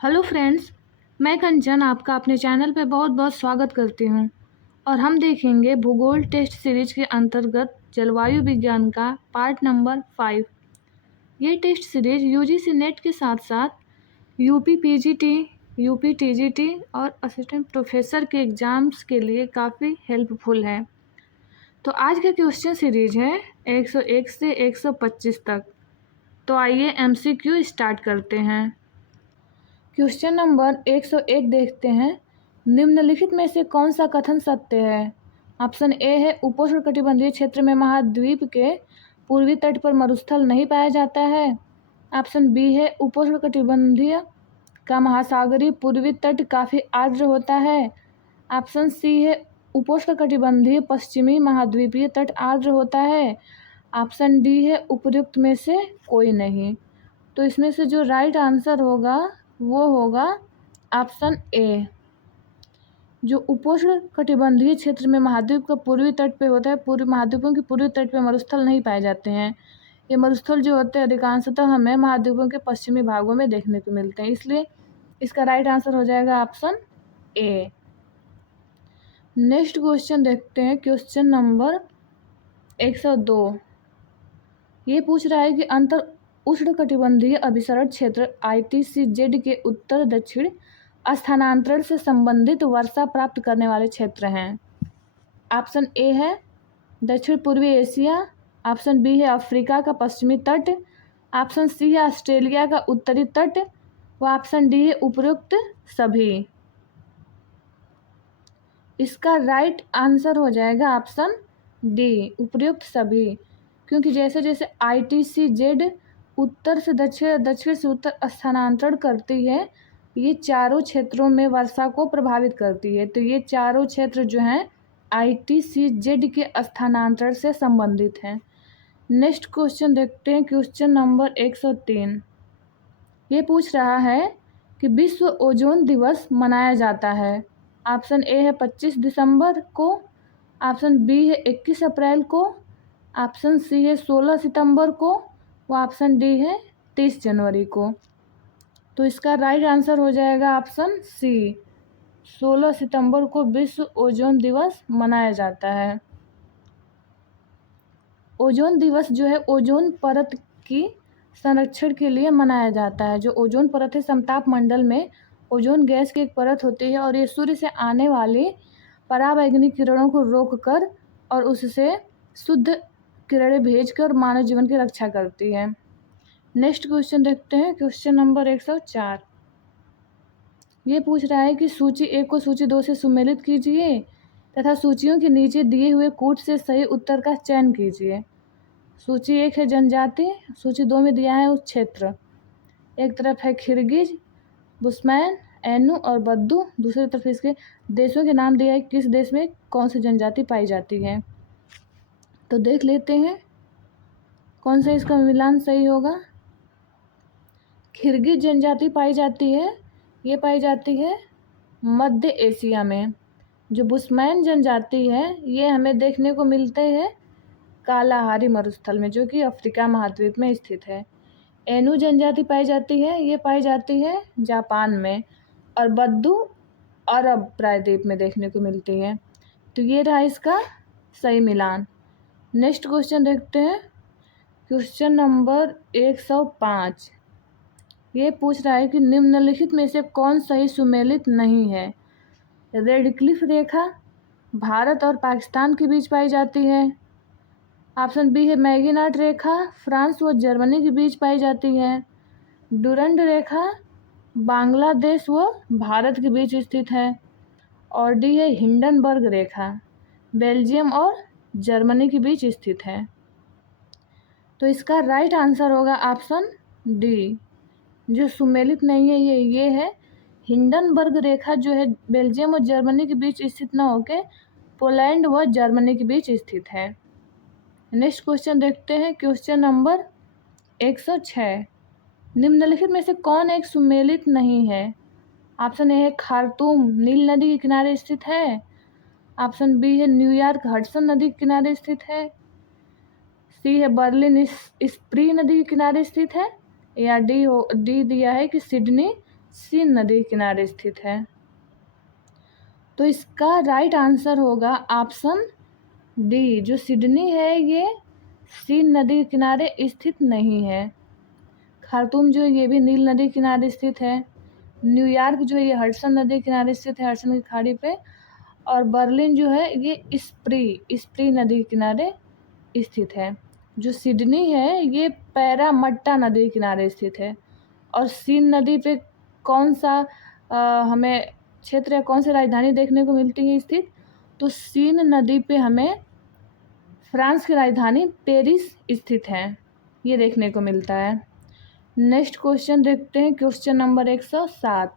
Hello friends, मैं कंचन आपका अपने चैनल पे बहुत बहुत स्वागत करती हूँ। और हम देखेंगे भूगोल टेस्ट सीरीज के अंतर्गत जलवायु विज्ञान का पार्ट नंबर 5। ये टेस्ट सीरीज यूजीसी नेट के साथ साथ यूपी पीजीटी, यूपी टीजीटी और असिस्टेंट प्रोफेसर के एग्ज़ाम्स के लिए काफ़ी हेल्पफुल है। तो आज का क्वेश्चन सीरीज है 101 से 125 तक। तो आइए एमसीक्यू स्टार्ट करते हैं। क्वेश्चन नंबर 101 देखते हैं। निम्नलिखित में से कौन सा कथन सत्य है? ऑप्शन ए है उपोष्णकटिबंधीय क्षेत्र में महाद्वीप के पूर्वी तट पर मरुस्थल नहीं पाया जाता है। ऑप्शन बी है उपोष्णकटिबंधीय का महासागरीय पूर्वी तट काफ़ी आर्द्र होता है। ऑप्शन सी है उपोष्णकटिबंधीय पश्चिमी महाद्वीपीय तट आर्द्र होता है। ऑप्शन डी है उपर्युक्त में से कोई नहीं। तो इसमें से जो राइट आंसर होगा वो होगा ऑप्शन ए। जो उपोष्ण कटिबंधीय क्षेत्र में महाद्वीप का पूर्वी तट पे होता है, पूर्वी महाद्वीपों के पूर्वी तट पे मरुस्थल नहीं पाए जाते हैं। ये मरुस्थल जो होते हैं अधिकांशतः हमें महाद्वीपों के पश्चिमी भागों में देखने को मिलते हैं, इसलिए इसका राइट आंसर हो जाएगा ऑप्शन ए। नेक्स्ट क्वेश्चन देखते हैं, क्वेश्चन नंबर 102। ये पूछ रहा है कि अंतर उष्णकटिबंधीय अभिसरण क्षेत्र ITCZ के उत्तर दक्षिण स्थानांतरण से संबंधित वर्षा प्राप्त करने वाले क्षेत्र हैं। ऑप्शन ए है दक्षिण पूर्वी एशिया, ऑप्शन बी है अफ्रीका का पश्चिमी तट, ऑप्शन सी है ऑस्ट्रेलिया का उत्तरी तट व ऑप्शन डी है उपरोक्त सभी। इसका राइट आंसर हो जाएगा ऑप्शन डी, उपयुक्त सभी। क्योंकि जैसे जैसे ITCZ उत्तर से दक्षिण, दक्षिण से उत्तर स्थानांतरण करती है, ये चारों क्षेत्रों में वर्षा को प्रभावित करती है। तो ये चारों क्षेत्र जो हैं ITCZ के स्थानांतरण से संबंधित हैं। नेक्स्ट क्वेश्चन देखते हैं, क्वेश्चन नंबर 103। ये पूछ रहा है कि विश्व ओजोन दिवस मनाया जाता है। ऑप्शन ए है 25 दिसंबर को, ऑप्शन बी है 21 अप्रैल को, ऑप्शन सी है 16 सितंबर को व ऑप्शन डी है 30 जनवरी को। तो इसका राइट आंसर हो जाएगा ऑप्शन सी, 16 सितंबर को विश्व ओजोन दिवस मनाया जाता है। ओजोन दिवस जो है ओजोन परत की संरक्षण के लिए मनाया जाता है। जो ओजोन परत है समताप मंडल में ओजोन गैस की एक परत होती है और ये सूर्य से आने वाली पराबैंगनी किरणों को रोककर और उससे शुद्ध किरणें भेजकर मानव जीवन की रक्षा करती है। नेक्स्ट क्वेश्चन देखते हैं, क्वेश्चन नंबर 104। ये पूछ रहा है कि सूची 1 को सूची 2 से सुमेलित कीजिए तथा सूचियों के नीचे दिए हुए कूट से सही उत्तर का चयन कीजिए। सूची 1 है जनजाति, सूची 2 में दिया है उस क्षेत्र। एक तरफ है खिरगिज, बुस्मैन, एनु और बद्दू, दूसरी तरफ इसके देशों के नाम दिया है, किस देश में कौन सी जनजाति पाई जाती है। तो देख लेते हैं कौन सा इसका मिलान सही होगा। खिरगिज जनजाति पाई जाती है, ये पाई जाती है मध्य एशिया में। जो बुस्मैन जनजाति है ये हमें देखने को मिलते हैं कालाहारी मरुस्थल में, जो कि अफ्रीका महाद्वीप में स्थित है। एनु जनजाति पाई जाती है, ये पाई जाती है जापान में, और बद्दू अरब प्रायद्वीप में देखने को मिलती है। तो ये रहा इसका सही मिलान। नेक्स्ट क्वेश्चन देखते हैं, क्वेश्चन नंबर 105। ये पूछ रहा है कि निम्नलिखित में से कौन सही सुमेलित नहीं है। रेडक्लिफ रेखा भारत और पाकिस्तान के बीच पाई जाती है। ऑप्शन बी है मैगीनाट रेखा फ्रांस व जर्मनी के बीच पाई जाती है। डुरंड रेखा बांग्लादेश व भारत के बीच स्थित है। और डी है हिंडनबर्ग रेखा बेल्जियम और जर्मनी के बीच स्थित है। तो इसका राइट आंसर होगा ऑप्शन डी, जो सुमेलित नहीं है ये है हिंडनबर्ग रेखा, जो है बेल्जियम और जर्मनी के बीच स्थित न होकर पोलैंड व जर्मनी के बीच स्थित है। नेक्स्ट क्वेश्चन देखते हैं, क्वेश्चन नंबर 106। निम्नलिखित में से कौन एक सुमेलित नहीं है। ऑप्शन ए है खार्तूम नील नदी के किनारे स्थित है। ऑप्शन बी है न्यूयॉर्क हडसन नदी के किनारे स्थित है। सी है बर्लिन स्प्री नदी के किनारे स्थित है। या डी दिया है कि सिडनी सीन नदी किनारे स्थित है। तो इसका राइट आंसर होगा ऑप्शन डी, जो सिडनी है ये सीन नदी के किनारे स्थित नहीं है। खार्तूम जो है ये भी नील नदी के किनारे स्थित है। न्यूयॉर्क जो है ये हडसन नदी के किनारे स्थित है, हडसन की खाड़ी पे। और बर्लिन जो है ये स्प्री नदी के किनारे स्थित है। जो सिडनी है ये पैरामट्टा नदी के किनारे स्थित है। और सीन नदी पे कौन सा हमें क्षेत्र या कौन सी राजधानी देखने को मिलती है स्थित? तो सीन नदी पे हमें फ्रांस की राजधानी पेरिस स्थित है, ये देखने को मिलता है। नेक्स्ट क्वेश्चन देखते हैं, क्वेश्चन नंबर 107।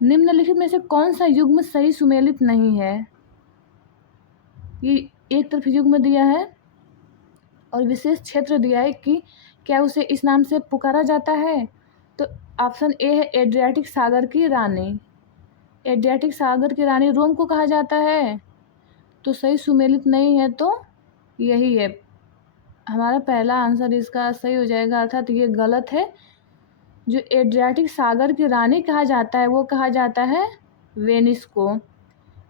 निम्नलिखित में से कौन सा युग्म सही सुमेलित नहीं है? ये एक तरफ युग्म दिया है और विशेष क्षेत्र दिया है कि क्या उसे इस नाम से पुकारा जाता है? तो ऑप्शन ए है एड्रियाटिक सागर की रानी। एड्रियाटिक सागर की रानी रोम को कहा जाता है, तो सही सुमेलित नहीं है, तो यही है हमारा पहला आंसर। इसका सही हो जाएगा, अर्थात ये गलत है। जो एड्रियाटिक सागर की रानी कहा जाता है वो कहा जाता है वेनिस को।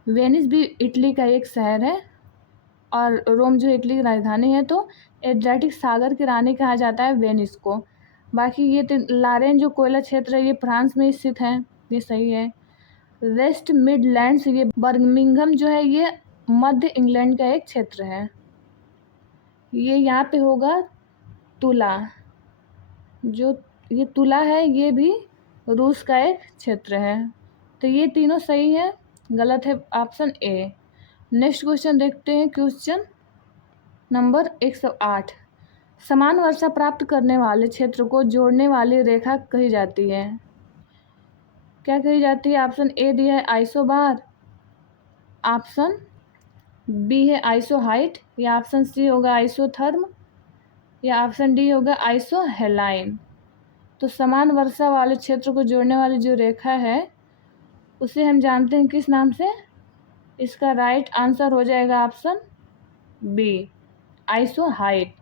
वेनिस भी इटली का एक शहर है और रोम जो इटली की राजधानी है, तो एड्रियाटिक सागर की रानी कहा जाता है वेनिस को। बाकी ये लारेन जो कोयला क्षेत्र है ये फ्रांस में स्थित है, ये सही है। वेस्ट मिडलैंड्स ये बर्मिंघम जो है ये मध्य इंग्लैंड का एक क्षेत्र है। ये यहाँ पे होगा तुला, जो ये तुला है ये भी रूस का एक क्षेत्र है। तो ये तीनों सही है, गलत है ऑप्शन ए। नेक्स्ट क्वेश्चन देखते हैं, क्वेश्चन नंबर 108। समान वर्षा प्राप्त करने वाले क्षेत्र को जोड़ने वाली रेखा कही जाती है। क्या कही जाती है? ऑप्शन ए दिया है आइसोबार, ऑप्शन बी है आइसोहाइट, या ऑप्शन सी होगा आइसोथर्म, या ऑप्शन डी होगा आइसोहेलाइन। तो समान वर्षा वाले क्षेत्र को जोड़ने वाली जो रेखा है उसे हम जानते हैं किस नाम से? इसका राइट आंसर हो जाएगा ऑप्शन बी, आइसोहाइट।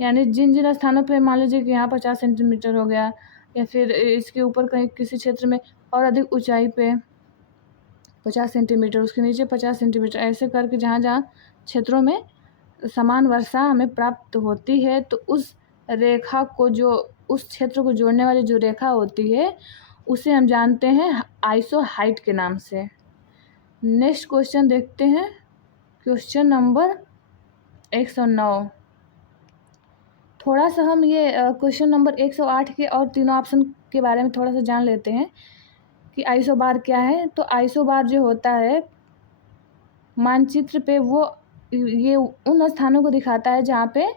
यानी जिन जिन स्थानों पे मान लीजिए कि यहाँ 50 सेंटीमीटर हो गया, या फिर इसके ऊपर कहीं किसी क्षेत्र में और अधिक ऊंचाई पे 50 सेंटीमीटर, उसके नीचे 50 सेंटीमीटर, ऐसे करके जहाँ जहाँ क्षेत्रों में समान वर्षा हमें प्राप्त होती है, तो उस रेखा को, जो उस क्षेत्र को जोड़ने वाली जो रेखा होती है उसे हम जानते हैं आइसोहाइट के नाम से। नेक्स्ट क्वेश्चन देखते हैं, क्वेश्चन नंबर 109। थोड़ा सा हम ये क्वेश्चन नंबर 108 के और तीनों ऑप्शन के बारे में थोड़ा सा जान लेते हैं कि आइसोबार क्या है। तो आइसोबार जो होता है मानचित्र पे वो ये उन स्थानों को दिखाता है जहाँ पे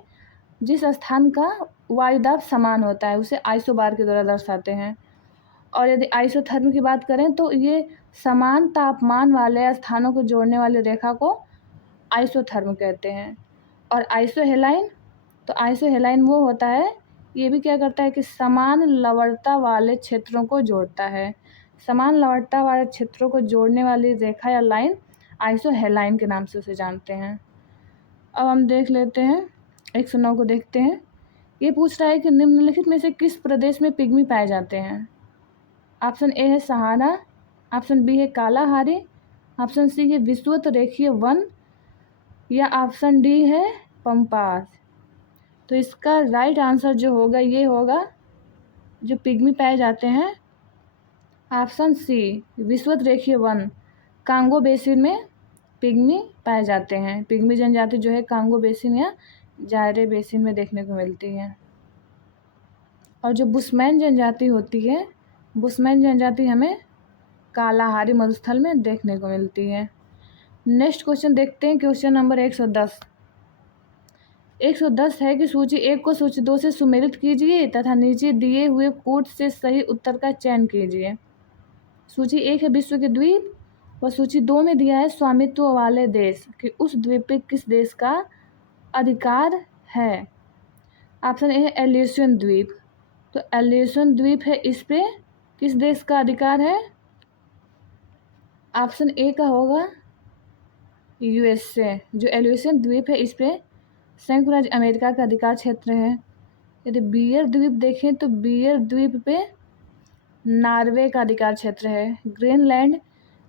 जिस स्थान का वायुदाब समान होता है उसे आइसोबार के द्वारा दर्शाते हैं। और यदि आइसोथर्म की बात करें तो ये समान तापमान वाले स्थानों को जोड़ने वाली रेखा को आइसोथर्म कहते हैं। और आइसोहेलाइन, तो आइसोहेलाइन वो होता है, ये भी क्या करता है कि समान लवणता वाले क्षेत्रों को जोड़ता है। समान लवणता वाले क्षेत्रों को जोड़ने वाली रेखा या लाइन आइसोहेलाइन के नाम से उसे जानते हैं। अब हम देख लेते हैं 109 को देखते हैं। ये पूछ रहा है कि निम्नलिखित में से किस प्रदेश में पिग्मी पाए जाते हैं? ऑप्शन ए है सहारा, ऑप्शन बी है कालाहारी, ऑप्शन सी है विषुवत रेखीय वन, या ऑप्शन डी है पंपास। तो इसका राइट आंसर जो होगा ये होगा, जो पिग्मी पाए जाते हैं ऑप्शन सी विषुवत रेखीय वन, कांगो बेसिन में पिग्मी पाए जाते हैं। पिग्मी जनजाति जो है कांगो बेसिन या जायरे बेसिन में देखने को मिलती है। और जो बुशमैन जनजाति होती है, बुशमैन जनजाति हमें कालाहारी मरुस्थल में देखने को मिलती है। नेक्स्ट क्वेश्चन देखते हैं, क्वेश्चन नंबर 110। 110 है कि सूची 1 को सूची 2 से सुमेलित कीजिए तथा नीचे दिए हुए कोड से सही उत्तर का चयन कीजिए। सूची 1 है विश्व के द्वीप, व सूची 2 में दिया है स्वामित्व वाले देश कि उस द्वीप पे किस देश का अधिकार है। ऑप्शन ए है एल्यूसियन द्वीप, तो एल्यूसियन द्वीप है, इस पे किस देश का अधिकार है? ऑप्शन ए का होगा यूएसए। जो एल्यूसियन द्वीप है इस पे संयुक्त राज्य अमेरिका का अधिकार क्षेत्र है। यदि बियर द्वीप देखें तो बियर द्वीप पे नॉर्वे का अधिकार क्षेत्र है। ग्रीनलैंड,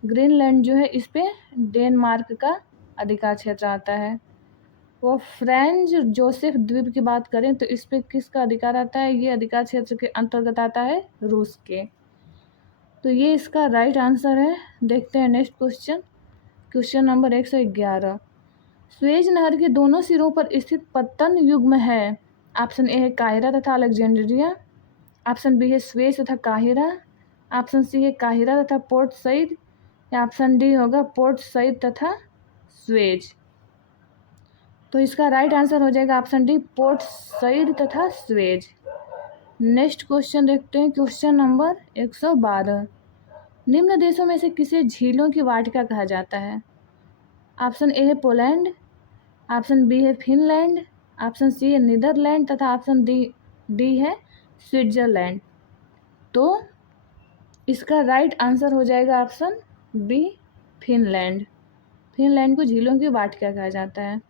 ग्रीनलैंड जो है इस पे डेनमार्क का अधिकार क्षेत्र आता है। वो फ्रेंच जोसेफ द्वीप की बात करें तो इस पे किसका अधिकार आता है? ये अधिकार क्षेत्र के अंतर्गत आता है रूस के। तो ये इसका राइट आंसर है। देखते हैं next question, question number 111। Suez नहर के दोनों सिरों पर स्थित पत्तन युग्म है। ऑप्शन ए है काहिरा तथा अलेक्जेंड्रिया, ऑप्शन बी है स्वेज तथा काहिरा, ऑप्शन सी है काहिरा तथा पोर्ट सईद, या ऑप्शन डी होगा पोर्ट सईद तथा स्वेज। तो इसका राइट आंसर हो जाएगा ऑप्शन डी पोर्ट सईद तथा स्वेज। नेक्स्ट क्वेश्चन देखते हैं, क्वेश्चन नंबर 112। निम्न देशों में से किसे झीलों की वाटिका कहा जाता है? ऑप्शन ए है पोलैंड, ऑप्शन बी है फिनलैंड, ऑप्शन सी है नीदरलैंड तथा ऑप्शन डी है स्विट्जरलैंड। तो इसका राइट आंसर हो जाएगा ऑप्शन बी फिनलैंड। फिनलैंड को झीलों की वाटिका कहा जाता है।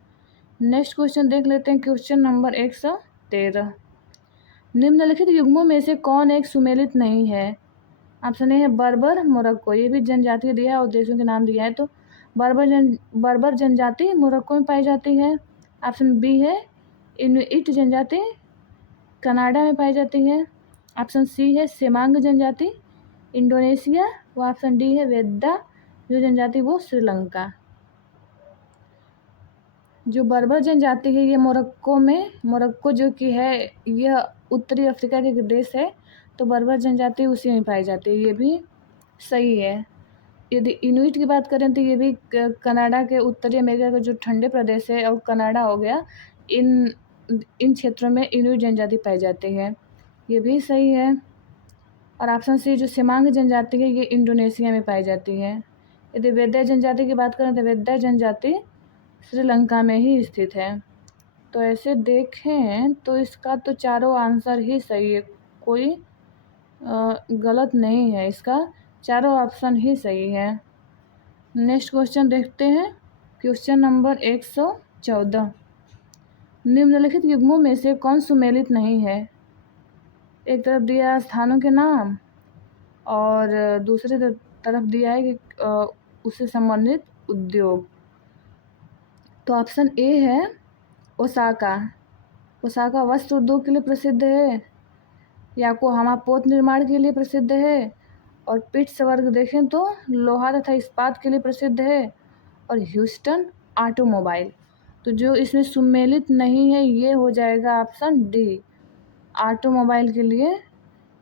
नेक्स्ट क्वेश्चन देख लेते हैं, क्वेश्चन नंबर 113। निम्नलिखित युग्मों में से कौन एक सुमेलित नहीं है? ऑप्शन ए है बर्बर मोरक्को, ये भी जनजाति दिया है और देशों के नाम दिया है। तो बर्बर जनजाति मोरक्को में पाई जाती है। ऑप्शन बी है इनुइट जनजाति कनाडा में पाई जाती है। ऑप्शन सी है सेमांग जनजाति इंडोनेशिया, व ऑप्शन डी है वेद्दा जो जनजाति वो श्रीलंका। जो बर्बर जनजाति है ये मोरक्को जो कि है यह उत्तरी अफ्रीका के देश है, तो बर्बर जनजाति उसी में पाई जाती है, ये भी सही है। यदि इनुइट की बात करें तो ये भी कनाडा के उत्तरी अमेरिका का जो ठंडे प्रदेश है और कनाडा हो गया, इन क्षेत्रों में इनुइट जनजाति पाई जाती है, ये भी सही है। और ऑप्शन सी जो सेमांग जनजाति है ये इंडोनेशिया में पाई जाती है। यदि वेद्दा जनजाति की बात करें तो वेद्दा जनजाति श्रीलंका में ही स्थित है। तो ऐसे देखें तो इसका तो चारों आंसर ही सही है, कोई गलत नहीं है, इसका चारों ऑप्शन ही सही है। नेक्स्ट क्वेश्चन देखते हैं, क्वेश्चन नंबर 114। निम्नलिखित युग्मों में से कौन सुमेलित नहीं है? एक तरफ दिया स्थानों के नाम और दूसरी तरफ दिया है कि उससे संबंधित उद्योग। तो ऑप्शन ए है ओसाका। ओसाका वस्त्र उद्योग के लिए प्रसिद्ध है, याकोहामा पोत निर्माण के लिए प्रसिद्ध है, और पिट्सबर्ग देखें तो लोहा तथा इस्पात के लिए प्रसिद्ध है, और ह्यूस्टन ऑटोमोबाइल। तो जो इसमें सुमेलित नहीं है ये हो जाएगा ऑप्शन डी, ऑटोमोबाइल के लिए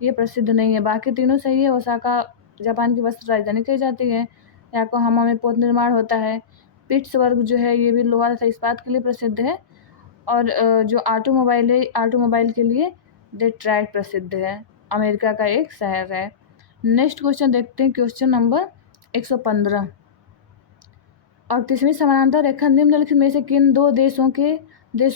ये प्रसिद्ध नहीं है। बाकी तीनों सही है। ओसाका जापान की वस्त्र राजधानी कही जाती है, याकोहामा में पोत निर्माण होता है, पिट्सबर्ग जो है ये भी लोहा तथा इस्पात के लिए प्रसिद्ध है, और जो ऑटोमोबाइल है ऑटोमोबाइल के लिए डेट्रॉइट प्रसिद्ध है, अमेरिका का एक शहर है। नेक्स्ट क्वेश्चन देखते हैं, क्वेश्चन नंबर 115। और तीसरी समानांतर रेखा निम्नलिखित में से किन दो देशों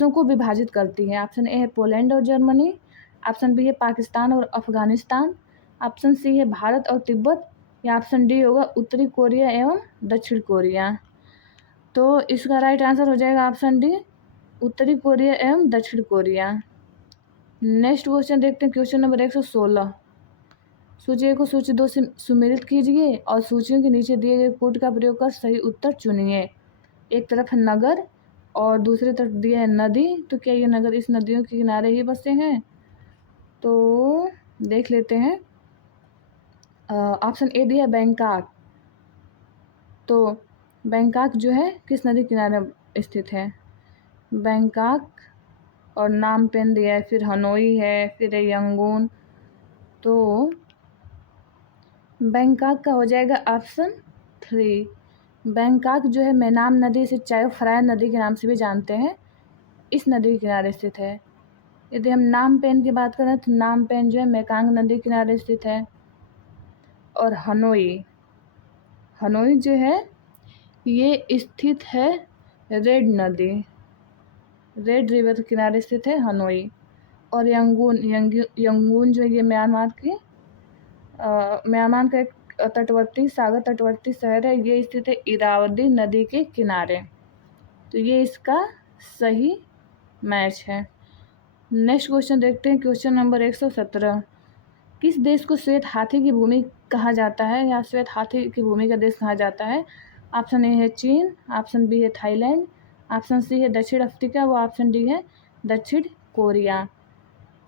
को विभाजित करती है? ऑप्शन ए है पोलैंड और जर्मनी, ऑप्शन बी है पाकिस्तान और अफगानिस्तान, ऑप्शन सी है भारत और तिब्बत, या ऑप्शन डी होगा उत्तरी कोरिया एवं दक्षिण कोरिया। तो इसका राइट आंसर हो जाएगा ऑप्शन डी, उत्तरी कोरिया एवं दक्षिण कोरिया। नेक्स्ट क्वेश्चन देखते हैं, क्वेश्चन नंबर 116। सूची को सूची 2 से सुमेलित कीजिए और सूचियों के नीचे दिए गए कोड का प्रयोग कर सही उत्तर चुनिए। एक तरफ है नगर और दूसरी तरफ दिया है नदी, तो क्या ये नगर इस नदियों के किनारे ही बसे हैं? तो देख लेते हैं। ऑप्शन ए दिया है बैंकॉक, तो बैंकॉक जो है किस नदी किनारे स्थित है? बैंकॉक, और नाम पेन दिया है, फिर हनोई है, फिर है यंगून। तो बैंकॉक का हो जाएगा ऑप्शन 3। बैंकॉक जो है मेनाम नदी से चायो फ्राया नदी के नाम से भी जानते हैं, इस नदी के किनारे स्थित है। यदि हम नाम पेन की बात करें तो नाम पेन जो है मेकांग नदी किनारे स्थित है, और हनोई जो है ये स्थित है रेड रिवर किनारे स्थित है हनोई। और यंगून जो है ये म्यांमार का एक सागर तटवर्ती शहर है, ये स्थित है इरावदी नदी के किनारे। तो ये इसका सही मैच है। नेक्स्ट क्वेश्चन देखते हैं, क्वेश्चन नंबर 117। किस देश को श्वेत हाथी की भूमि कहा जाता है या श्वेत हाथी की भूमि का देश कहा जाता है? ऑप्शन ए है चीन, ऑप्शन बी है थाईलैंड, ऑप्शन सी है दक्षिण अफ्रीका व ऑप्शन डी है दक्षिण कोरिया।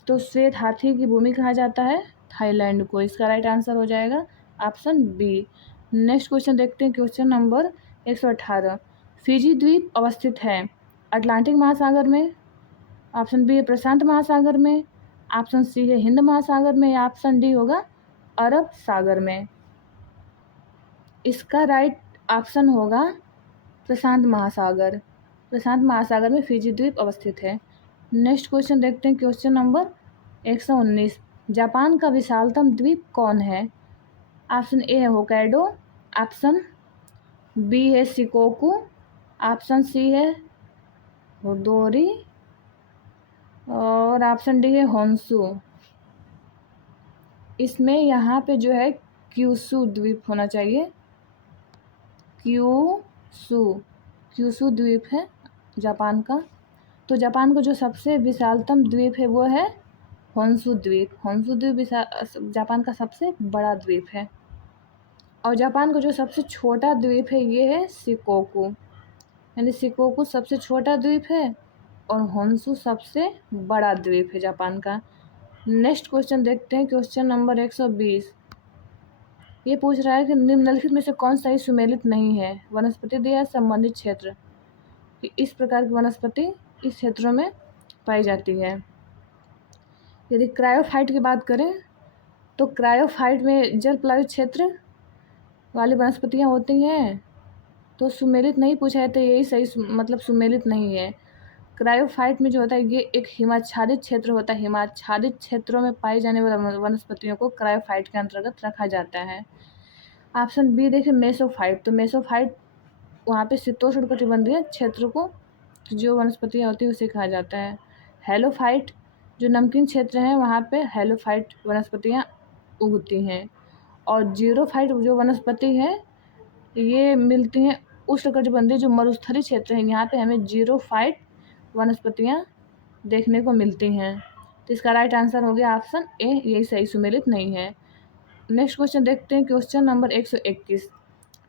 तो श्वेत हाथी की भूमि कहा जाता है थाईलैंड को। इसका राइट आंसर हो जाएगा ऑप्शन बी। नेक्स्ट क्वेश्चन देखते हैं, क्वेश्चन नंबर 118। फिजी द्वीप अवस्थित है अटलांटिक महासागर में, ऑप्शन बी है प्रशांत महासागर में, ऑप्शन सी है हिंद महासागर में या ऑप्शन डी होगा अरब सागर में। इसका राइट ऑप्शन होगा प्रशांत महासागर। प्रशांत महासागर में फिजी द्वीप अवस्थित है। नेक्स्ट क्वेश्चन देखते हैं, क्वेश्चन नंबर 119। जापान का विशालतम द्वीप कौन है? ऑप्शन ए है होकाइडो, ऑप्शन बी है शिकोकू, ऑप्शन सी है होदोरी और ऑप्शन डी है होन्शु। इसमें यहाँ पे जो है क्यूशू द्वीप होना चाहिए। क्यूशू द्वीप है जापान का। तो जापान का जो सबसे विशालतम द्वीप है वो है होन्शु द्वीप। होन्शु द्वीप जापान का सबसे बड़ा द्वीप है। और जापान का जो सबसे छोटा द्वीप है ये है शिकोकू, यानी शिकोकू सबसे छोटा द्वीप है और होन्शु सबसे बड़ा द्वीप है जापान का। नेक्स्ट क्वेश्चन देखते हैं, क्वेश्चन नंबर 120। ये पूछ रहा है कि निम्नलिखित में से कौन सा ही सुमेलित नहीं है? वनस्पति दिया है संबंधित क्षेत्र कि इस प्रकार की वनस्पति इस क्षेत्रों में पाई जाती है। यदि क्रायोफाइट की बात करें तो क्रायोफाइट में जल प्लावित क्षेत्र वाली वनस्पतियाँ होती हैं। तो सुमेलित नहीं पूछा है तो यही सही मतलब सुमेलित नहीं है। क्रायोफाइट में जो होता है ये एक हिमाच्छादित क्षेत्र होता है। हिमाच्छादित क्षेत्रों में पाई जाने वाली वनस्पतियों को क्रायोफाइट के अंतर्गत रखा जाता है। ऑप्शन बी देखिए मेसोफाइट। तो मेसोफाइट वहाँ पे शीतोष्णकटिबंधीय क्षेत्र को जो वनस्पतियाँ होती है उसे कहा जाता है। हेलोफाइट जो नमकीन क्षेत्र है वहाँ पे हेलोफाइट वनस्पतियाँ उगती हैं। और जीरोफाइट जो वनस्पति है ये मिलती हैं उष्णकटिबंधीय जो मरुस्थलीय क्षेत्र है, यहाँ पे हमें जीरोफाइट वनस्पतियाँ देखने को मिलती हैं। तो इसका राइट आंसर हो गया ऑप्शन ए, यही सही सुमेलित नहीं है। नेक्स्ट क्वेश्चन देखते हैं, क्वेश्चन नंबर 121।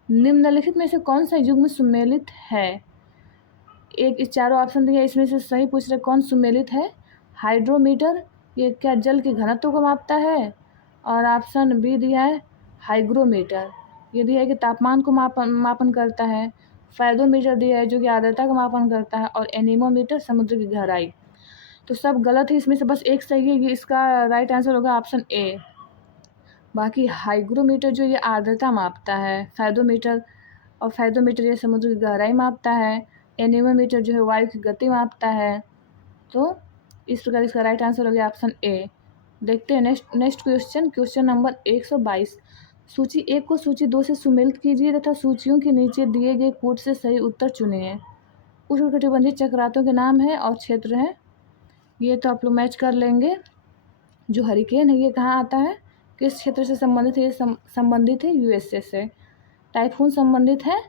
निम्नलिखित में से कौन सा युग्म सुमेलित है? एक इस चारों ऑप्शन दिया, इसमें से सही पूछ रहे कौन सुमेलित है। हाइड्रोमीटर, ये क्या जल के घनत्व को मापता है। और ऑप्शन बी दिया है हाइग्रोमीटर, ये दिया है कि तापमान को मापन करता है। फाइडोमीटर दिया है जो कि आर्द्रता का मापन करता है। और एनीमोमीटर समुद्र की गहराई। तो सब गलत है, इसमें से बस एक सही है, ये इसका राइट आंसर होगा ऑप्शन ए। बाकी हाइग्रोमीटर जो ये आर्द्रता मापता है, फाइडोमीटर ये समुद्र की गहराई मापता है, एनीमोमीटर जो है वायु की गति मापता है। तो इस प्रकार इसका राइट आंसर हो गया ऑप्शन ए। देखते हैं नेक्स्ट क्वेश्चन, क्वेश्चन नंबर 122। सूची 1 को सूची 2 से सुमेलित कीजिए तथा सूचियों के नीचे दिए गए कोड से सही उत्तर चुनिए। उष्णकटिबंधीय चक्रातों के नाम है और क्षेत्र है। ये तो आप लोग मैच कर लेंगे। जो हरिकेन है ये कहाँ आता है, किस क्षेत्र से संबंधित है? ये संबंधित है यूएसए से। टाइफून संबंधित है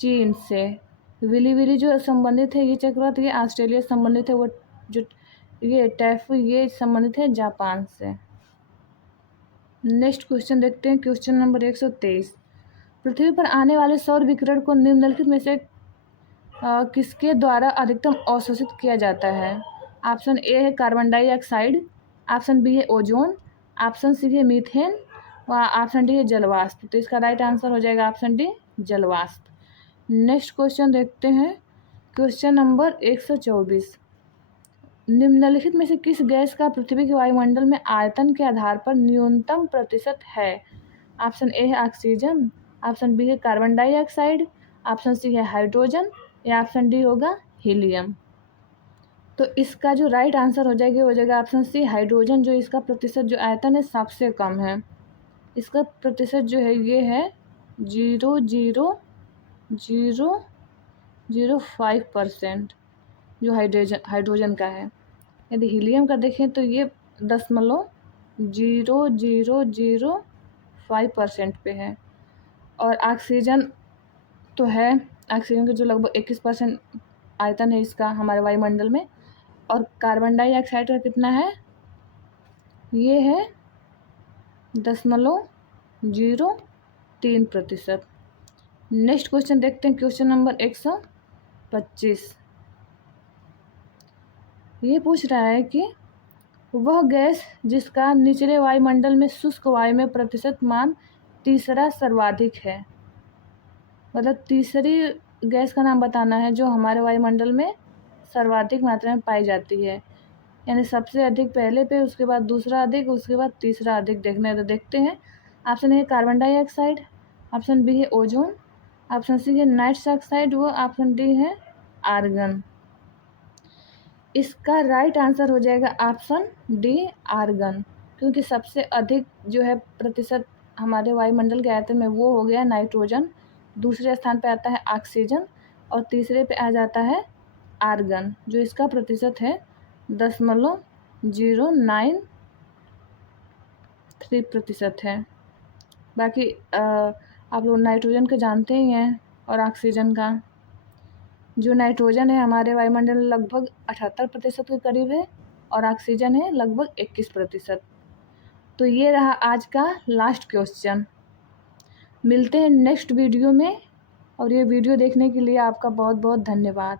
चीन से। विली जो संबंधित है ये चक्रवात ये ऑस्ट्रेलिया से संबंधित है। वो जो ये टाइफून ये संबंधित है जापान से। नेक्स्ट क्वेश्चन देखते हैं, क्वेश्चन नंबर 123। पृथ्वी पर आने वाले सौर विकिरण को निम्नलिखित में से किसके द्वारा अधिकतम अवशोषित किया जाता है? ऑप्शन ए है कार्बन डाइऑक्साइड, ऑप्शन बी है ओजोन, ऑप्शन सी है मीथेन व ऑप्शन डी है जलवाष्प। तो इसका राइट आंसर हो जाएगा ऑप्शन डी जलवाष्प। नेक्स्ट क्वेश्चन देखते हैं, क्वेश्चन नंबर 124। निम्नलिखित में से किस गैस का पृथ्वी के वायुमंडल में आयतन के आधार पर न्यूनतम प्रतिशत है? ऑप्शन ए है ऑक्सीजन, ऑप्शन बी है कार्बन डाइऑक्साइड, ऑप्शन सी है हाइड्रोजन या ऑप्शन डी होगा हीलियम। तो इसका जो राइट आंसर हो जाएगा ऑप्शन सी हाइड्रोजन। जो इसका प्रतिशत जो आयतन है सबसे कम है। इसका प्रतिशत जो है ये है 0.005% जो हाइड्रोजन का है। यदि हीलियम का देखें तो ये 0.0005% पे है। और ऑक्सीजन तो है, ऑक्सीजन का जो लगभग 21% आयतन है इसका हमारे वायुमंडल में। और कार्बन डाइऑक्साइड का कितना है ये है 0.03%। नेक्स्ट क्वेश्चन देखते हैं, क्वेश्चन नंबर 125। ये पूछ रहा है कि वह गैस जिसका निचले वायुमंडल में शुष्क वायु में प्रतिशत मान तीसरा सर्वाधिक है, मतलब तीसरी गैस का नाम बताना है जो हमारे वायुमंडल में सर्वाधिक मात्रा में पाई जाती है। यानी सबसे अधिक पहले पे, उसके बाद दूसरा अधिक, उसके बाद तीसरा अधिक देखना है। तो देखते हैं। ऑप्शन ए है कार्बन डाइऑक्साइड, ऑप्शन बी है ओजोन, ऑप्शन सी है नाइट्रस ऑक्साइड, वो ऑप्शन डी है आर्गन। इसका राइट आंसर हो जाएगा ऑप्शन डी आर्गन, क्योंकि सबसे अधिक जो है प्रतिशत हमारे वायुमंडल के आयतन में वो हो गया नाइट्रोजन, दूसरे स्थान पे आता है ऑक्सीजन और तीसरे पे आ जाता है आर्गन, जो इसका प्रतिशत है 0.093% है। बाकी आप लोग नाइट्रोजन का जानते ही हैं और ऑक्सीजन का। जो नाइट्रोजन है हमारे वायुमंडल में लगभग 78% के करीब है और ऑक्सीजन है लगभग 21%। तो ये रहा आज का लास्ट क्वेश्चन। मिलते हैं नेक्स्ट वीडियो में, और ये वीडियो देखने के लिए आपका बहुत बहुत धन्यवाद।